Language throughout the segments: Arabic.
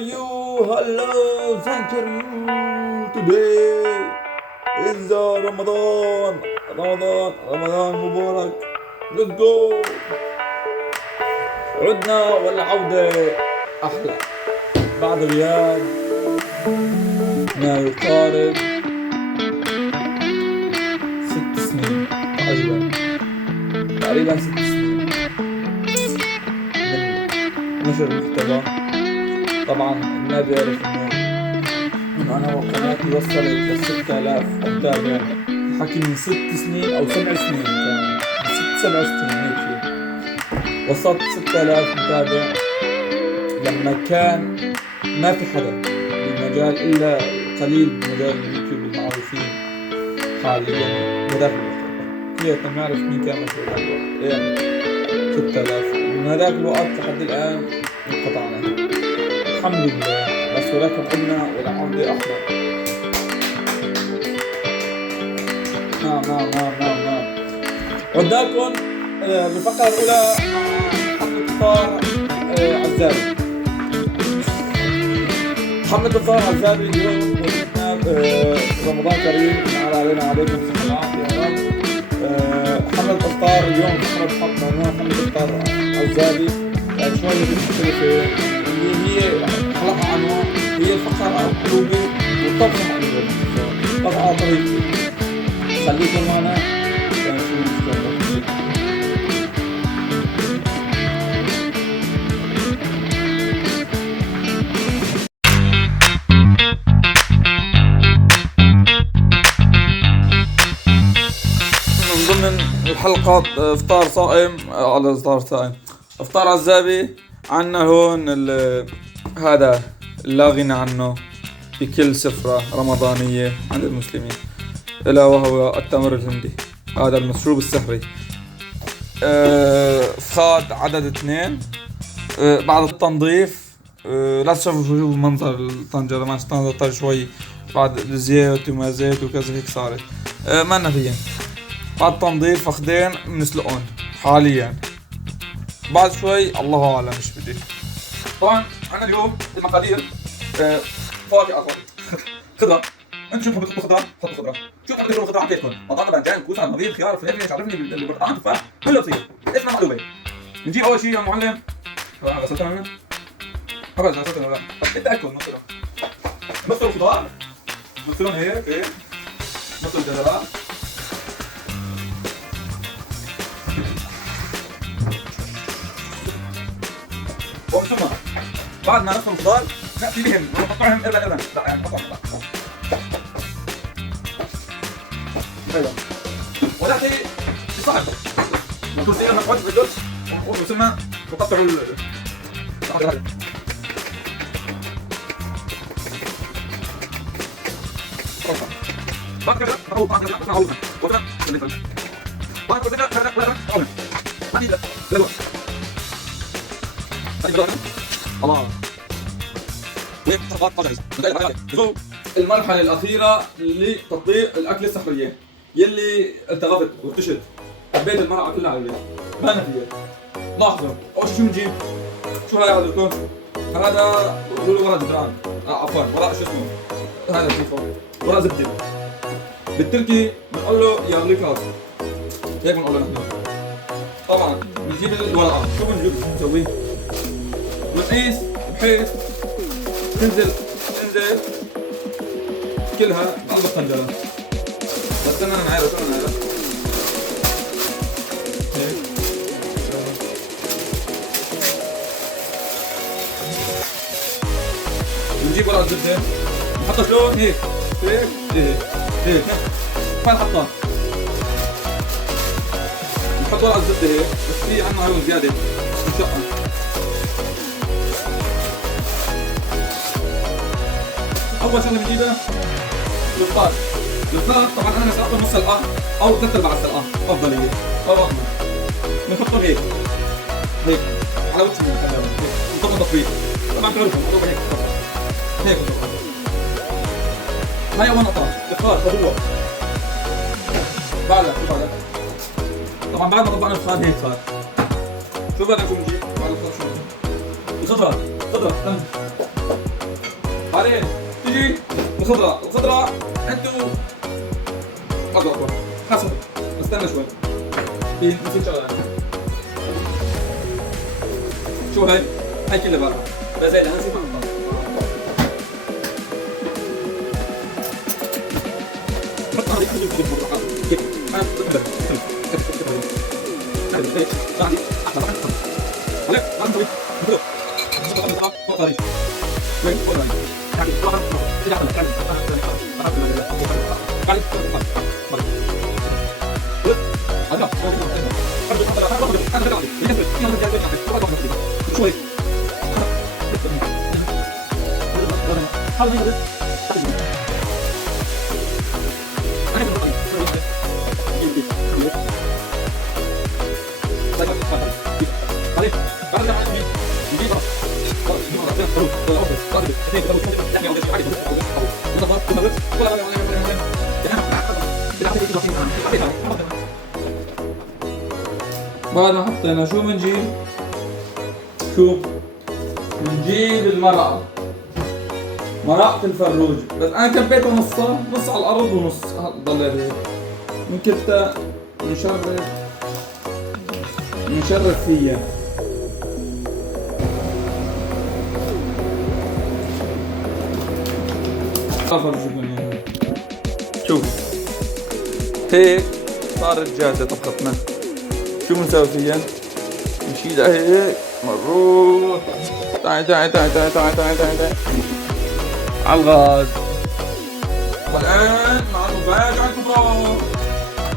Hello, thank you. Today is the Ramadan Mubarak. Let's go. عدنا والعودة أحلى بعد غياب ما يقارب 6 سنين تقريبا 6 سنين من نشر المحتوى. طبعا ما بيعرف انه انا وقناتي وصلت ل 6000 متابع. حكي من 6 سنين او 7 سنين، كان 7 سنين هيك شيء. وصلت 6000 متابع لما كان ما في حدا بالمجال الا قليل بمجال اليوتيوب المعروفين حاليا بهذاك الوقت. كيف ما نعرف مين كان مشهور بهذاك الوقت، يعني 6000 من هذاك الوقت لحد الان انقطعنا. الحمد لله، بس ولكن قلنا والعودة أحلى. نعم وداكم بالفقرة الأولى مع حملة إفطار عزابي. حملة إفطار عزابي اليوم قلنا رمضان كريم علينا عليكم الصلاة يا رب. حملة إفطار اليوم حملة إفطار عزابي يعني شوية مختلفة. هي حلقة عنوان هي الفقرة القلوبي والطبخ مقلوبة. طبخ على طريقتي، خليكم معنا نشوف من ضمن الحلقة افطار صائم على افطار صائم افطار عزابي. عنا هون هذا لا غنى عنه في كل سفرة رمضانية عند المسلمين، الا وهو التمر الهندي، هذا المشروب السحري. فخاد عدد 2. بعد التنظيف لا تشوفوا شوفوا منظر الطنجرة، ما استنظرت شوي بعد الزيت وما زيت وكذا هيك صارت ما نفيا. بعد التنظيف فخدين بنسلقون حاليا، بعد شوي الله اعلم ايش بدي. طبعا عندنا اليوم المقادير فواكه خضره. انت شو بتحب تحطوا خضره؟ حطوا خضره. شو بتحب تحطوا خضره عم كيفكم؟ بطاطا، باذنجان، كوسه، نبيذ، خيار، فلفل، ايش عرفني بالبرتقال، تفاح، كله بصير. اسمها مقلوبه. نجيب اول شيء يا معلم غسلتها منه؟ خلص غسلتها ولا لا؟ اتاكد نص الخضار نصهم هيك نص الجزرات. ثم بعد ما نفهم الخضار نأتي بهم ونقطعهم إربا لا يعني قطع أيضا، ونأتي بصحن وكرسيين نقعد في الجلس ثم نقطع بعد كذا نقول بعد كذا نقول وكذا بعد كذا الله. المرحلة الأخيرة لتطبيق الأكل السحرية يلي التغفت وارتشت. حبيت المرأة كلها على البيت ما نفيها. لاحظوا أول شو نجيب؟ شو هاي حضرتكم؟ هذا بقولوا ورق جدران، عفوا ورق شو اسمه؟ هذا كيفه؟ ورق زبدة. بالتركي بنقول له يارليكاس، هيك بنقول له نحن. طبعا بنجيب الورقة، شو بنسوي؟ بنقيس بحيث تنزل كلها بقلب الطنجرة. بس انا نعيرها هيك بنجيب ورقة زبدة نحطها شلون هيك هيك هاي حطها. نحط ورقة زبدة هيك، بس في عنا هون زيادة نشقها. أول شغلة بنجيبها الفطار. طبعا أنا مسقطه نص سلقة أو 3/4 سلقة أفضلية. طبعا بنحطهم هيك على وجه الكاميرا نحطهم تطبيق. طبعا بتعرفوا الموضوع هيك هاي أول نقطة الفطار فضوة. بعدها طبعا بعد ما طبقنا الفطار هيك صار. شو بدنا نجيب بعد الفطار؟ شو؟ الخضرة بعدين تجي الخضراء انتو اضغطوا خلاص استنى شوي. في نسيت شغله شو هاي كلها برا بس هيدا نسيت بعد ما حطينا شو بنجيب؟ بنجيب المرقة، مرقة الفروج، بس أنا كبيتها نصها، نص على الأرض ونص ضلت هيك. ممكن نشرف فيها. شوف هيك صارت جاهزة طبختنا. شو بنسوي فيها؟ نشيلها هيك مرور. تعال على الغاز. والآن مع المفاجأة الكبرى.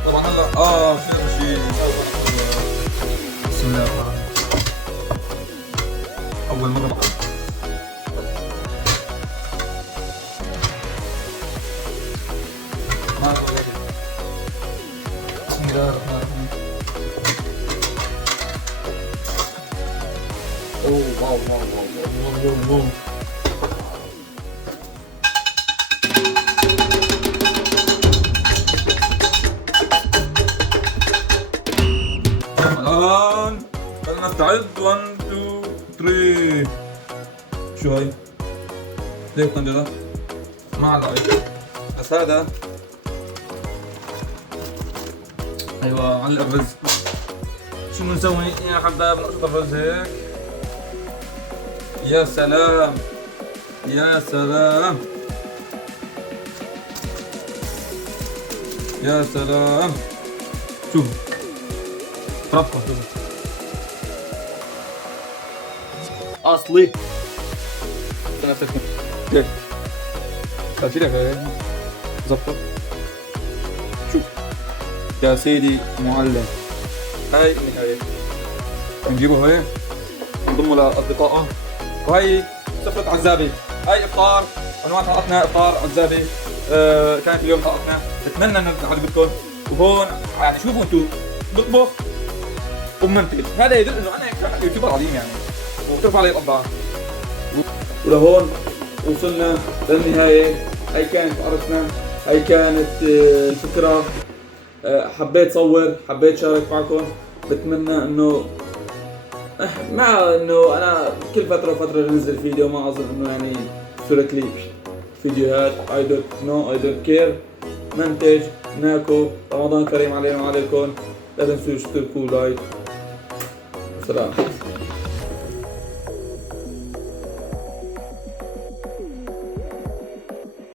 طبعا هلا آخر شيء. بسم الله الرحمن الرحيم. أول مرة بقى. بسم الله الرحمن الرحيم. أوه واو. الآن فلنستعد 1 2 3. شو هاي؟ ليه الطنجرة؟ ما علقت بس هذا ايوه علق الرز. شو بنسوي يا حباب؟ نقطع الرز هيك. يا سلام يا سلام يا سلام. شوف ربطة اصلي. ليك هاتيلك هيك زبطة. شوف يا سيدي معلم. هاي النهاية. نجيبه هيك نضمه للبطاقة. وهي سفرة عزابي. هاي افطار عنوان حلقتنا افطار عزابي. كانت اليوم حلقتنا، بتمنى انها عجبتكم. وهون يعني شوفوا انتم بطبخ ومنتج، هذا يدل انه انا يوتيوبر عظيم يعني وبترفع علي الابداع. ولهون وصلنا للنهاية. هاي كانت فقرتنا، هاي كانت الفكرة. حبيت صور، حبيت شارك معكم. بتمنى انه مع انه انا كل فترة وفترة انزل فيديو، ما اظن انه يعني صرت لي فيديوهات. I don't know, I don't care. منتج ناكو. رمضان كريم علينا وعليكم. لا تنسوا تشتركوا لايك. سلام.